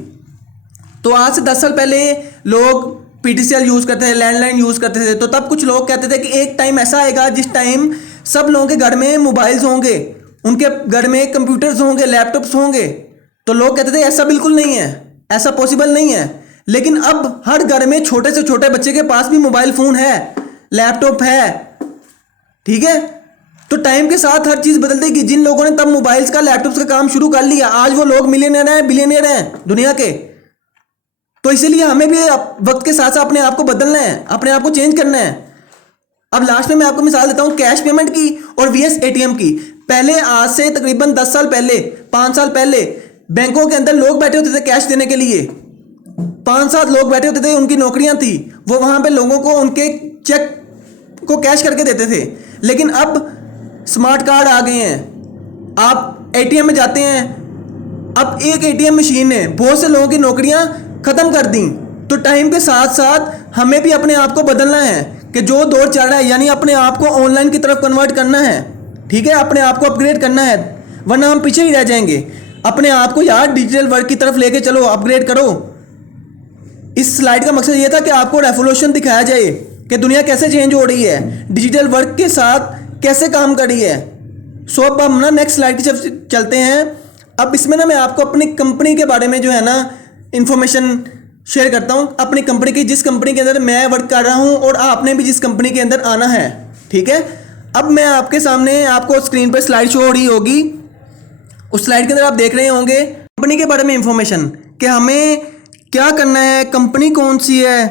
तो आज से 10 साल पहले लोग पीटीसीएल यूज़ करते थे, लैंडलाइन यूज़ करते थे। तो तब कुछ लोग कहते थे कि एक टाइम ऐसा आएगा जिस टाइम सब लोगों के घर में मोबाइल्स होंगे, उनके घर में कंप्यूटर्स होंगे, लैपटॉप्स होंगे। तो लोग कहते थे ऐसा बिल्कुल नहीं है, ऐसा पॉसिबल नहीं है। लेकिन अब हर घर में छोटे से छोटे बच्चे के पास भी मोबाइल फ़ोन है, लैपटॉप है, ठीक है। तो टाइम के साथ हर चीज़ बदलती गई। जिन लोगों ने तब मोबाइल्स का, लैपटॉप्स का काम शुरू कर लिया, आज वो लोग मिलियनेयर हैं, बिलियनेयर हैं दुनिया के। तो इसीलिए हमें भी वक्त के साथ साथ अपने आप को बदलना है, अपने आप को चेंज करना है। अब लास्ट में मैं आपको मिसाल देता हूं कैश पेमेंट की और वीएस एटीएम की। पहले आज से तकरीबन 10 साल पहले, 5 साल पहले बैंकों के अंदर लोग बैठे होते थे कैश देने के लिए। 5-7 लोग बैठे होते थे, उनकी नौकरियां थी, वो वहां पे लोगों को उनके चेक आपको कैश करके देते थे, लेकिन अब स्मार्ट कार्ड आ गए हैं, आप एटीएम में जाते हैं, अब एक एटीएम मशीन ने बहुत से लोगों की नौकरियां ख़त्म कर दी। तो टाइम के साथ साथ हमें भी अपने आप को बदलना है कि जो दौर चल रहा है, यानी अपने आप को ऑनलाइन की तरफ कन्वर्ट करना है, ठीक है, अपने आप को अपग्रेड करना है, वरना हम पीछे ही रह जाएंगे। अपने आप को यार डिजिटल वर्क की तरफ लेके चलो, अपग्रेड करो। इस स्लाइड का मकसद ये था कि आपको रेवोल्यूशन दिखाया जाए कि दुनिया कैसे चेंज हो रही है, डिजिटल वर्क के साथ कैसे काम कर रही है। सो अब हम ना नेक्स्ट स्लाइड की तरफ चलते हैं। अब इसमें ना मैं आपको अपनी कंपनी के बारे में जो है ना इंफॉर्मेशन शेयर करता हूँ, अपनी कंपनी की, जिस कंपनी के अंदर मैं वर्क कर रहा हूँ और आपने भी जिस कंपनी के अंदर आना है, ठीक है। अब मैं आपके सामने, आपको स्क्रीन पर स्लाइड शो हो रही होगी, उस स्लाइड के अंदर आप देख रहे होंगे कंपनी के बारे में इंफॉर्मेशन कि हमें क्या करना है, कंपनी कौन सी है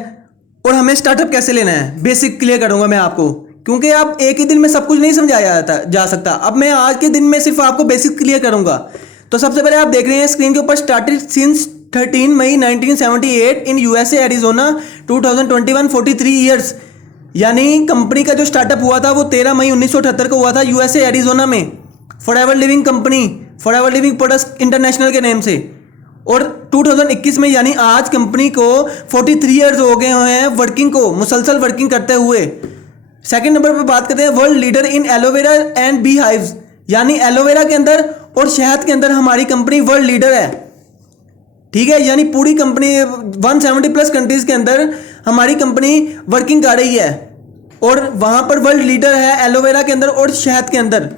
और हमें स्टार्टअप कैसे लेना है। बेसिक क्लियर करूंगा मैं आपको, क्योंकि आप एक ही दिन में सब कुछ नहीं समझाया जा सकता। अब मैं आज के दिन में सिर्फ आपको बेसिक क्लियर करूंगा। तो सबसे पहले आप देख रहे हैं स्क्रीन के ऊपर, started since 13 May 1978 in USA Arizona 2021, 43 years. यानी कंपनी का जो स्टार्टअप हुआ था वो 13 मई 1978 को हुआ था यूएसए एरिजोना में, forever living company, forever living products international के नेम से। और 2021 में यानी आज कंपनी को 43 ईयर्स हो गए हैं वर्किंग को, मुसलसल वर्किंग करते हुए। सेकंड नंबर पर बात करते हैं world leader in aloe vera and bee hives, यानी एलोवेरा के अंदर और शहद के अंदर हमारी कंपनी वर्ल्ड लीडर है, ठीक है। यानी पूरी कंपनी 170 प्लस कंट्रीज के अंदर हमारी कंपनी वर्किंग कर रही है और वहाँ पर वर्ल्ड लीडर है एलोवेरा के अंदर और शहद के अंदर।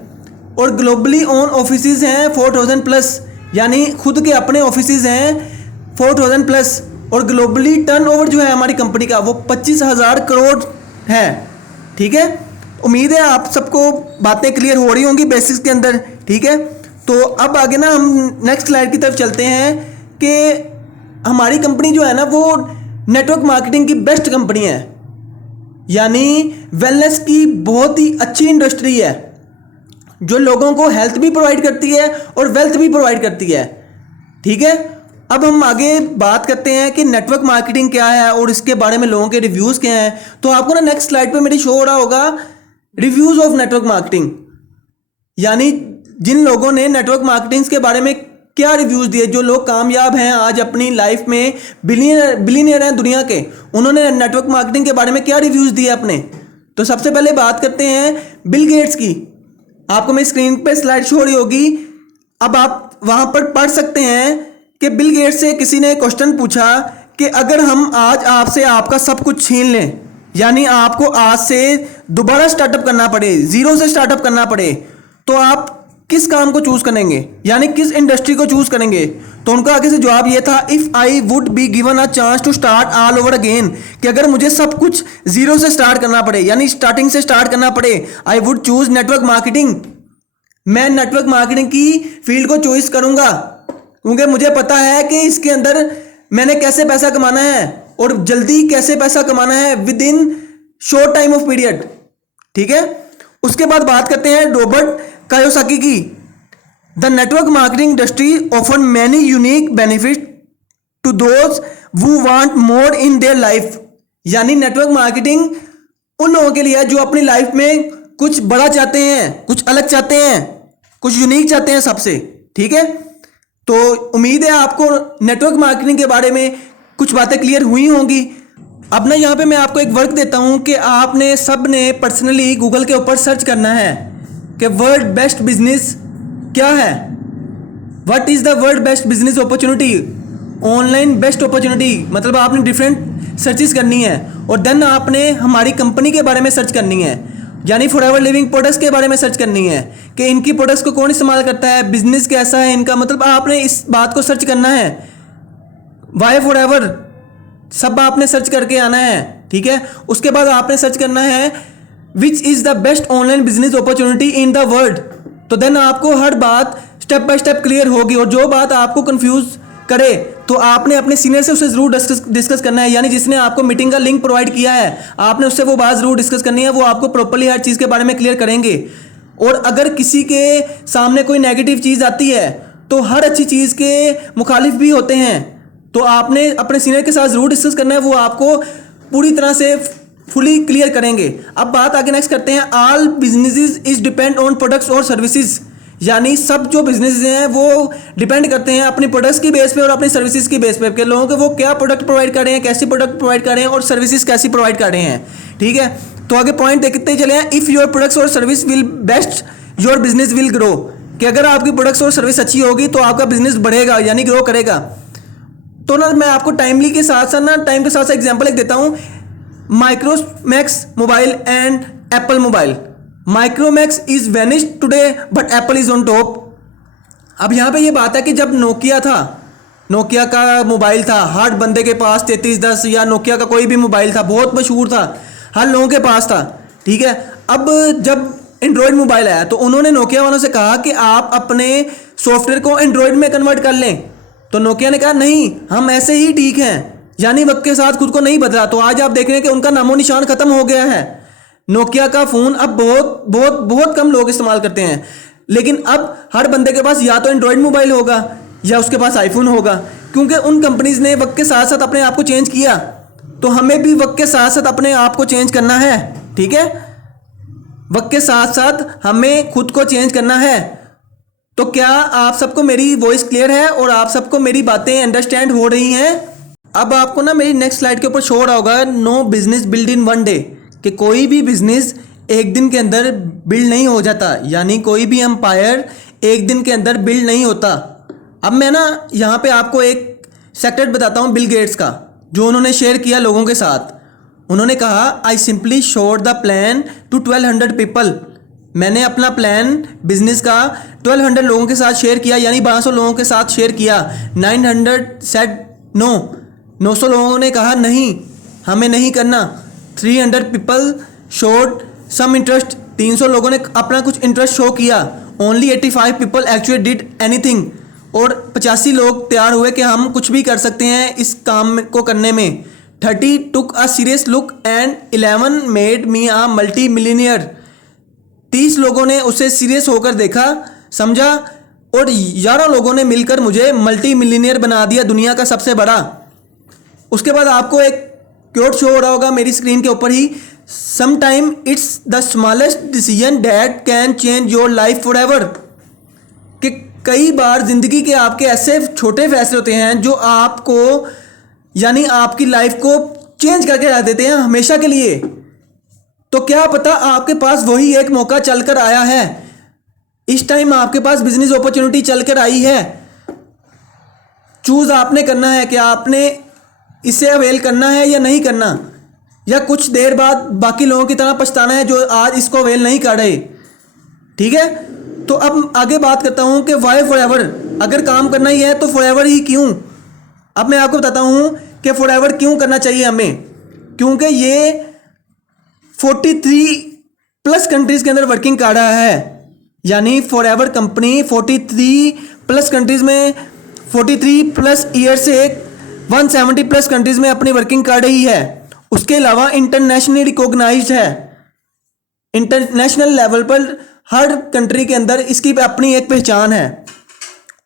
और ग्लोबली ओन ऑफिसेज हैं 4000 प्लस, यानी खुद के अपने ऑफिसेज हैं 4000 प्लस। और ग्लोबली टर्नओवर जो है हमारी कंपनी का वो 25,000 करोड़ है, ठीक है। उम्मीद है आप सबको बातें क्लियर हो रही होंगी बेसिक्स के अंदर, ठीक है। तो अब आगे ना हम नेक्स्ट स्लाइड की तरफ चलते हैं कि हमारी कंपनी जो है ना वो नेटवर्क मार्केटिंग की बेस्ट कंपनी है, यानी वेलनेस की बहुत ही अच्छी इंडस्ट्री है जो लोगों को हेल्थ भी प्रोवाइड करती है और वेल्थ भी प्रोवाइड करती है, ठीक है। अब हम आगे बात करते हैं कि नेटवर्क मार्केटिंग क्या है और इसके बारे में लोगों के रिव्यूज़ क्या हैं। तो आपको ना नेक्स्ट स्लाइड पे मेरी शो हो रहा होगा रिव्यूज़ ऑफ नेटवर्क मार्केटिंग, यानी जिन लोगों ने नेटवर्क मार्केटिंग के बारे में क्या रिव्यूज़ दिए, जो लोग कामयाब हैं आज अपनी लाइफ में, बिलियनियर हैं दुनिया के, उन्होंने नेटवर्क मार्केटिंग के बारे में क्या रिव्यूज़ दिए अपने। तो सबसे पहले बात करते हैं बिल गेट्स की। आपको मेरी स्क्रीन पे स्लाइड शो हो रही होगी, अब आप वहाँ पर पढ़ सकते हैं कि बिल गेट्स से किसी ने क्वेश्चन पूछा कि अगर हम आज आपसे आपका सब कुछ छीन लें, यानी आपको आज से दोबारा स्टार्टअप करना पड़े, जीरो से स्टार्टअप करना पड़े, तो आप किस काम को चूज करेंगे, यानी किस इंडस्ट्री को चूज करेंगे। तो उनका आगे से जवाब ये था, if I would be given a chance to start all over again, कि अगर मुझे सब कुछ जीरो से स्टार्ट करना पड़े, यानी स्टार्टिंग से स्टार्ट करना पड़े, I would choose network marketing. मैं नेटवर्क मार्केटिंग की फील्ड को चॉइस करूंगा, क्योंकि मुझे पता है कि इसके अंदर मैंने कैसे पैसा कमाना है और जल्दी कैसे पैसा कमाना है within short time of period, ठीक है। उसके बाद बात करते हैं रॉबर्ट कायोसाकी की। The network marketing industry offer many unique benefit to those who want more in their life, यानी नेटवर्क मार्केटिंग उन लोगों के लिए है जो अपनी लाइफ में कुछ बड़ा चाहते हैं, कुछ अलग चाहते हैं, कुछ यूनिक चाहते हैं सबसे, ठीक है। तो उम्मीद है आपको नेटवर्क मार्केटिंग के बारे में कुछ बातें क्लियर हुई होंगी। अब ना यहाँ पे मैं आपको एक वर्क देता हूँ कि आपने सब ने पर्सनली गूगल के ऊपर सर्च करना है कि वर्ल्ड बेस्ट बिजनेस क्या है, what is the world best business opportunity, online best opportunity. मतलब आपने डिफरेंट सर्चेस करनी है और देन आपने हमारी कंपनी के बारे में सर्च करनी है, यानी फॉरएवर लिविंग प्रोडक्ट्स के बारे में सर्च करनी है कि इनकी प्रोडक्ट्स को कौन इस्तेमाल करता है, बिजनेस कैसा है इनका। मतलब आपने इस बात को सर्च करना है, वाई फॉरएवर, सब आपने सर्च करके आना है, ठीक है। उसके बाद आपने सर्च करना है which is the best online business opportunity in the world. तो देन आपको हर बात स्टेप बाय स्टेप क्लियर होगी और जो बात आपको कंफ्यूज करे तो आपने अपने सीनियर से उसे ज़रूर डिस्कस करना है, यानी जिसने आपको मीटिंग का लिंक प्रोवाइड किया है आपने उससे वो बात ज़रूर डिस्कस करनी है, वो आपको प्रॉपर्ली हर चीज़ के बारे में क्लियर करेंगे। और अगर किसी के सामने कोई नेगेटिव चीज़ आती है तो हर अच्छी चीज़ के मुखालिफ भी होते हैं, तो आपने अपने सीनियर के साथ ज़रूर डिस्कस करना है, वो आपको पूरी तरह से फुली क्लियर करेंगे। अब बात आगे नेक्स्ट करते हैं, all businesses is depend on products और सर्विसेज, यानी सब जो बिजनेस हैं वो डिपेंड करते हैं अपने प्रोडक्ट्स की बेस पे और अपनी सर्विसेज की बेस पे, कि लोगों को वो क्या प्रोडक्ट प्रोवाइड कर रहे हैं, कैसे प्रोडक्ट प्रोवाइड कर रहे हैं और सर्विसेज कैसी प्रोवाइड कर रहे हैं। ठीक है, तो आगे पॉइंट देखते चले हैं, इफ़ योर प्रोडक्ट्स और service will best your business will grow, कि अगर आपकी प्रोडक्ट्स और सर्विस अच्छी होगी तो आपका बिजनेस बढ़ेगा यानी ग्रो करेगा। तो ना मैं आपको टाइम के साथ साथ एग्जाम्पल एक देता हूँ, Micromax mobile and Apple mobile. Micromax is vanish today but Apple is on top. अब यहाँ पे ये बात है कि जब नोकिया का मोबाइल था, हर बंदे के पास 3310 या नोकिया का कोई भी मोबाइल था, बहुत मशहूर था, हर लोगों के पास था। ठीक है, अब जब एंड्रॉयड मोबाइल आया तो उन्होंने नोकिया वालों से कहा कि आप अपने सॉफ्टवेयर को एंड्रॉयड में कन्वर्ट कर लें, तो नोकिया ने कहा नहीं, हम ऐसे ही ठीक हैं, यानी वक्त के साथ खुद को नहीं बदला। तो आज आप देख रहे हैं कि उनका नामो निशान खत्म हो गया है। नोकिया का फ़ोन अब बहुत बहुत बहुत कम लोग इस्तेमाल करते हैं, लेकिन अब हर बंदे के पास या तो एंड्रॉयड मोबाइल होगा या उसके पास आईफोन होगा, क्योंकि उन कंपनीज़ ने वक्त के साथ साथ अपने आप को चेंज किया। तो हमें भी वक्त के साथ साथ अपने आप को चेंज करना है। ठीक है, वक्त के साथ साथ हमें खुद को चेंज करना है। तो क्या आप सबको मेरी वॉइस क्लियर है और आप सबको मेरी बातें अंडरस्टैंड हो रही हैं? अब आपको ना मेरी नेक्स्ट स्लाइड के ऊपर शो हो रहा होगा, no business build in one day, कि कोई भी बिजनेस एक दिन के अंदर बिल्ड नहीं हो जाता, यानी कोई भी एम्पायर एक दिन के अंदर बिल्ड नहीं होता। अब मैं ना यहाँ पे आपको एक सेक्रेट बताता हूँ बिल गेट्स का, जो उन्होंने शेयर किया लोगों के साथ। उन्होंने कहा, I simply showed the plan to 1200 people. मैंने अपना प्लान बिजनेस का 1200 लोगों के साथ शेयर किया, यानी 1200 लोगों के साथ शेयर किया। 900 सेड नो, 900 लोगों ने कहा नहीं, हमें नहीं करना। 300 पीपल शोड सम इंटरेस्ट, 300 लोगों ने अपना कुछ इंटरेस्ट शो किया। Only 85 people actually did anything, और 85 लोग तैयार हुए कि हम कुछ भी कर सकते हैं इस काम को करने में। 30 took a serious look and 11 made me a multimillionaire. 30 लोगों ने उसे सीरियस होकर देखा, समझा, और 11 लोगों ने मिलकर मुझे मल्टी मिलीनियर बना दिया, दुनिया का सबसे बड़ा। उसके बाद आपको एक क्योट शो हो रहा होगा मेरी स्क्रीन के ऊपर ही, sometime it's the smallest decision that can change your life forever, कि कई बार जिंदगी के आपके ऐसे छोटे फैसले होते हैं जो आपको यानी आपकी लाइफ को चेंज करके रख देते हैं हमेशा के लिए। तो क्या पता आपके पास वही एक मौका चलकर आया है, इस टाइम आपके पास बिजनेस अपॉर्चुनिटी चलकर आई है। चूज आपने करना है कि आपने इसे अवेल करना है या नहीं करना, या कुछ देर बाद बाकी लोगों की तरह पछताना है जो आज इसको अवेल नहीं कर रहे। ठीक है, तो अब आगे बात करता हूं कि वाई फॉर एवर, अगर काम करना ही है तो फॉर एवर ही क्यों। अब मैं आपको बताता हूं कि फॉर एवर क्यों करना चाहिए हमें, क्योंकि ये 43 प्लस कंट्रीज के अंदर वर्किंग कर रहा है, यानी for ever company 43 plus countries में 43 प्लस ईयर से 170 प्लस कंट्रीज में अपनी वर्किंग कर रही है। उसके अलावा इंटरनेशनली रिकॉग्नाइज्ड है, इंटरनेशनल लेवल पर हर कंट्री के अंदर इसकी अपनी एक पहचान है।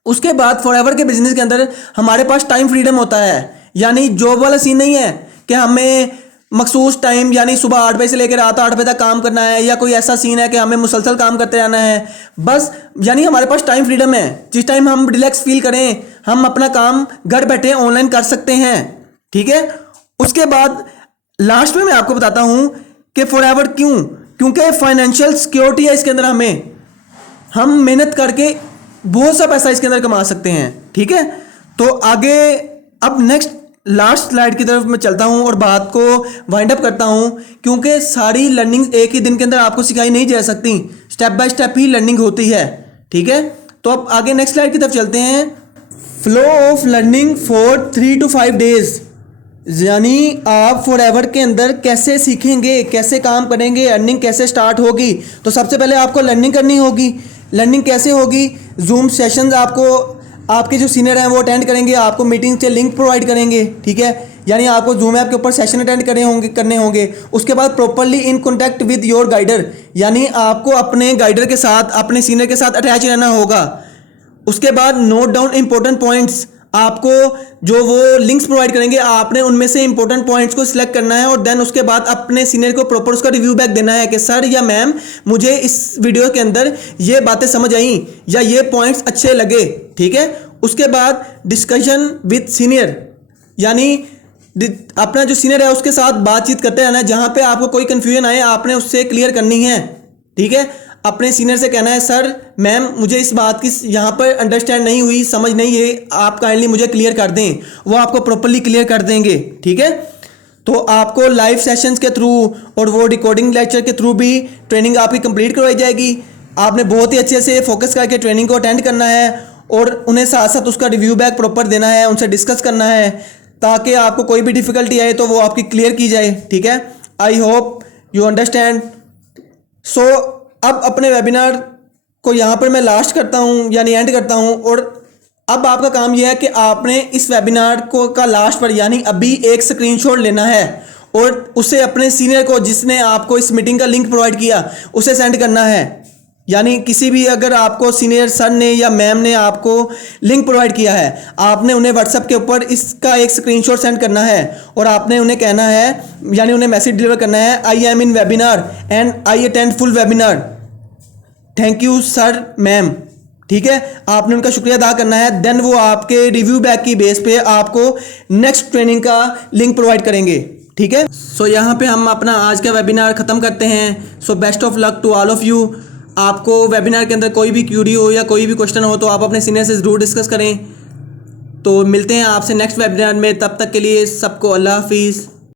उसके बाद फॉरएवर के बिजनेस के अंदर हमारे पास टाइम फ्रीडम होता है, यानी जॉब वाला सीन नहीं है कि हमें मखसूस टाइम यानी सुबह 8 बजे से लेकर रात 8 बजे तक काम करना है, या कोई ऐसा सीन है कि हमें मुसलसल काम करते रहना है बस। यानी हमारे पास टाइम फ्रीडम है, जिस टाइम हम रिलैक्स फील करें हम अपना काम घर बैठे ऑनलाइन कर सकते हैं। ठीक है, उसके बाद लास्ट में मैं आपको बताता हूं कि फॉरएवर क्यों, क्योंकि फाइनेंशियल सिक्योरिटी है इसके अंदर। हम मेहनत करके बहुत सा पैसा इसके अंदर कमा सकते हैं। ठीक है, तो आगे अब नेक्स्ट लास्ट स्लाइड की तरफ मैं चलता हूं और बात को वाइंड अप करता हूं, क्योंकि सारी लर्निंग एक ही दिन के अंदर आपको सिखाई नहीं जा सकती, step by step he learning होती है। ठीक है, तो अब आगे नेक्स्ट स्लाइड की तरफ चलते हैं। Flow of learning for 3 to 5 days, यानी आप फॉरएवर के अंदर कैसे सीखेंगे, कैसे काम करेंगे, अर्निंग कैसे स्टार्ट होगी। तो सबसे पहले आपको लर्निंग करनी होगी। लर्निंग कैसे होगी, जूम सेशंस आपको आपके जो सीनियर हैं वो अटेंड करेंगे, आपको मीटिंग से लिंक प्रोवाइड करेंगे। ठीक है, यानी आपको जूम ऐप के ऊपर सेशन अटेंड करने होंगे। उसके बाद properly in contact with your guider, यानी आपको अपने गाइडर के साथ अपने सीनियर के साथ अटैच रहना होगा। उसके बाद नोट डाउन इंपॉर्टेंट पॉइंट्स, आपको जो वो लिंक्स प्रोवाइड करेंगे आपने उनमें से इंपॉर्टेंट पॉइंट्स को सिलेक्ट करना है और देन उसके बाद अपने सीनियर को प्रॉपर उसका रिव्यू बैक देना है कि सर या मैम मुझे इस वीडियो के अंदर ये बातें समझ आई या ये पॉइंट्स अच्छे लगे, ठीक है। उसके बाद डिस्कशन विद सीनियर, यानी अपना जो सीनियर है उसके साथ बातचीत करते रहना है। जहां पे आपको कोई कंफ्यूजन आए आपने उससे क्लियर करनी है, ठीक है। अपने सीनियर से कहना है सर मैम मुझे इस बात की यहाँ पर अंडरस्टैंड नहीं हुई, समझ नहीं है, आप काइंडली मुझे क्लियर कर दें। वो आपको प्रॉपरली क्लियर कर देंगे, ठीक है। तो आपको लाइव सेशंस के थ्रू और वो रिकॉर्डिंग लेक्चर के थ्रू भी ट्रेनिंग आपकी कंप्लीट करवाई जाएगी। आपने बहुत ही अच्छे से फोकस करके ट्रेनिंग को अटेंड करना है और उन्हें साथ साथ उसका रिव्यू बैक प्रॉपर देना है, उनसे डिस्कस करना है ताकि आपको कोई भी डिफिकल्टी आए तो वो आपकी क्लियर की जाए, ठीक है। I hope you understand. So अब अपने वेबिनार को यहाँ पर मैं लास्ट करता हूँ यानी एंड करता हूँ और अब आपका काम यह है कि आपने इस वेबिनार को का लास्ट पर यानी अभी एक स्क्रीनशॉट लेना है और उसे अपने सीनियर को जिसने आपको इस मीटिंग का लिंक प्रोवाइड किया उसे सेंड करना है। यानी किसी भी अगर आपको सीनियर सर ने या मैम ने आपको लिंक प्रोवाइड किया है आपने उन्हें व्हाट्सएप के ऊपर इसका एक स्क्रीनशॉट सेंड करना है और आपने उन्हें कहना है यानी उन्हें मैसेज डिलीवर करना है I am in webinar and I attend full webinar, thank you sir ma'am, ठीक है। आपने उनका शुक्रिया अदा करना है। देन वो आपके रिव्यू बैक की बेस पे आपको नेक्स्ट ट्रेनिंग का लिंक प्रोवाइड करेंगे, ठीक है। सो यहाँ पे हम अपना आज का वेबिनार ख़त्म करते हैं। So best of luck to all of you. आपको वेबिनार के अंदर कोई भी क्यूरी हो या कोई भी क्वेश्चन हो तो आप अपने सीनियर से ज़रूर डिस्कस करें। तो मिलते हैं आपसे नेक्स्ट वेबिनार में, तब तक के लिए सबको अल्लाह हाफिज़।